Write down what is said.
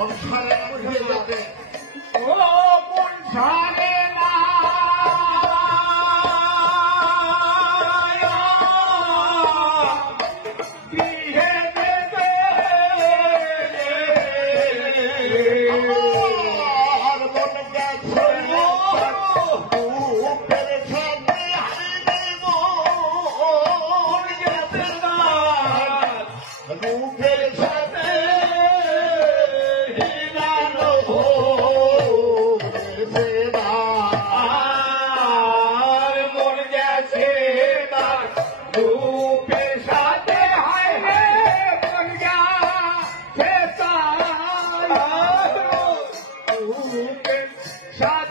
মন সারে হয়ে যাবে ও মন সারে না গৃহে দেবে আর মন গেছে রূপের সাথে হারিয়ে মন গেছে না রূপের সাথে হিরানো হয়েছে না আর মন গেছে না রূপের সাথে হায় রে মন গেছে তার রূপের সাথে